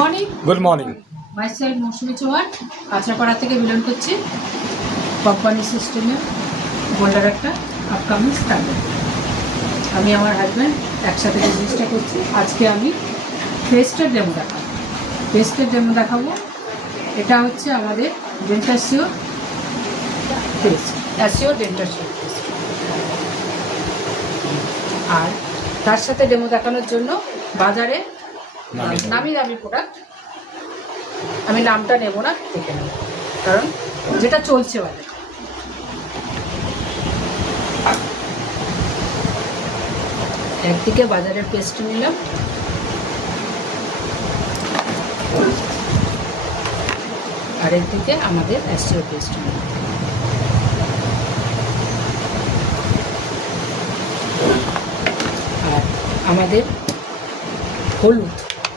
Morning. Good morning. Myself মৌসুমী চৌহান, কাঁচরাপাড়া থেকে belong করছি। Company সিস্টেমে গোল্ডার একটা আপকামিং স্টার্টার। আমি আমার হাজব্যান্ড একসাথে বিজনেসটা করছি। আজকে আমি পেস্টের ডেমো দেখাবো। এটা হচ্ছে আমাদের ডেন্টাসিও পেস্ট, অ্যাসিও ডেন্টাসিও পেস্ট। আর তার সাথে ডেমো দেখানোর জন্য বাজারে নামি দামি প্রোডাক্ট, আমি নামটা নেব না, দেখে নেব, কারণ যেটা চলছে বাজারে। একদিকে বাজারের পেস্ট নিলাম, আরেকদিকে আমাদের অ্যাসিও পেস্ট নিলাম। আর আমাদের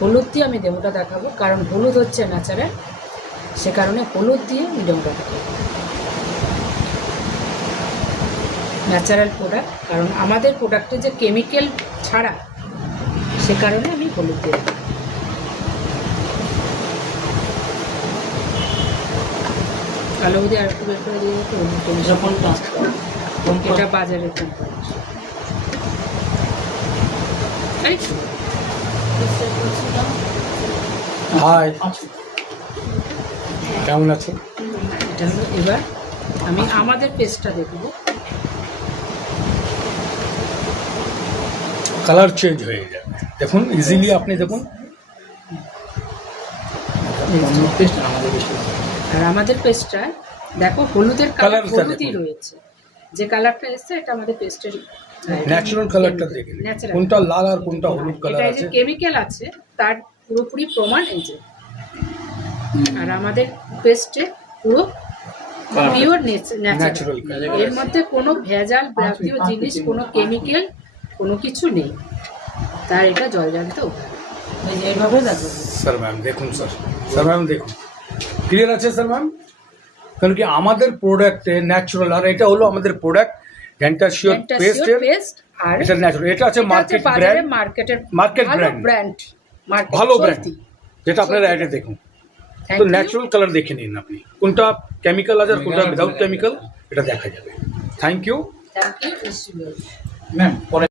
হলুদ দিয়ে আমি ডেমোটা দেখাবো, কারণ হলুদ হচ্ছে ন্যাচারাল, সে কারণে হলুদ দিয়ে আমি ডেমোটা দেখাবো। ন্যাচারাল প্রোডাক্ট, কারণ আমাদের প্রোডাক্টে যে কেমিক্যাল ছাড়া, সে কারণে আমি হলুদ দিয়ে দেখাবো। কালো হলুদ আর একটু বের করে দিয়ে দেবো। এটা বাজারের কোম্পানি। হাই, কেমন আছো? এটা হলো, এবার আমি আমাদের পেস্টটা দেখবো। কালার চেঞ্জ হয়ে যাবে, দেখুন ইজিলি আপনি দেখুন। আর আমাদের পেস্টটা দেখো, হলুদের কালার হলুদই রয়েছে। যে কালারটা এসছে এটা আমাদের পেস্টের ন্যাচারাল কালারটা দেখুন, কোনটা লাল আর কোনটা হলুদ কালার এটা আছে। যে কেমিক্যাল আছে তার পুরোপুরি প্রমাণ এই যে। আর আমাদের পেস্টে পুরো পিওর ন্যাচারাল, এর মধ্যে কোনো ভেজাল জাতীয় জিনিস, কোনো কেমিক্যাল, কোনো কিছু নেই। তার এটা জলজান্ত এইভাবে দেখো। স্যার ম্যাম দেখুন, স্যার ম্যাম দেখুন, ক্লিয়ার আছে স্যার ম্যাম? কারণ কি আমাদের প্রোডাক্টে ন্যাচারাল, আর এটা হলো আমাদের প্রোডাক্ট ডেন্টাসিও পেস্ট, আর এটা ন্যাচারাল। এটা আছে মার্কেট ব্র্যান্ড, ভালো ব্র্যান্ড, যেটা আপনারা অ্যাডে দেখুন। তো ন্যাচারাল কালার দেখে নিন আপনি, কোনটা কেমিক্যাল আছে আর কোনটা উইদাউট কেমিক্যাল, এটা দেখা যাবে। Thank you ma'am.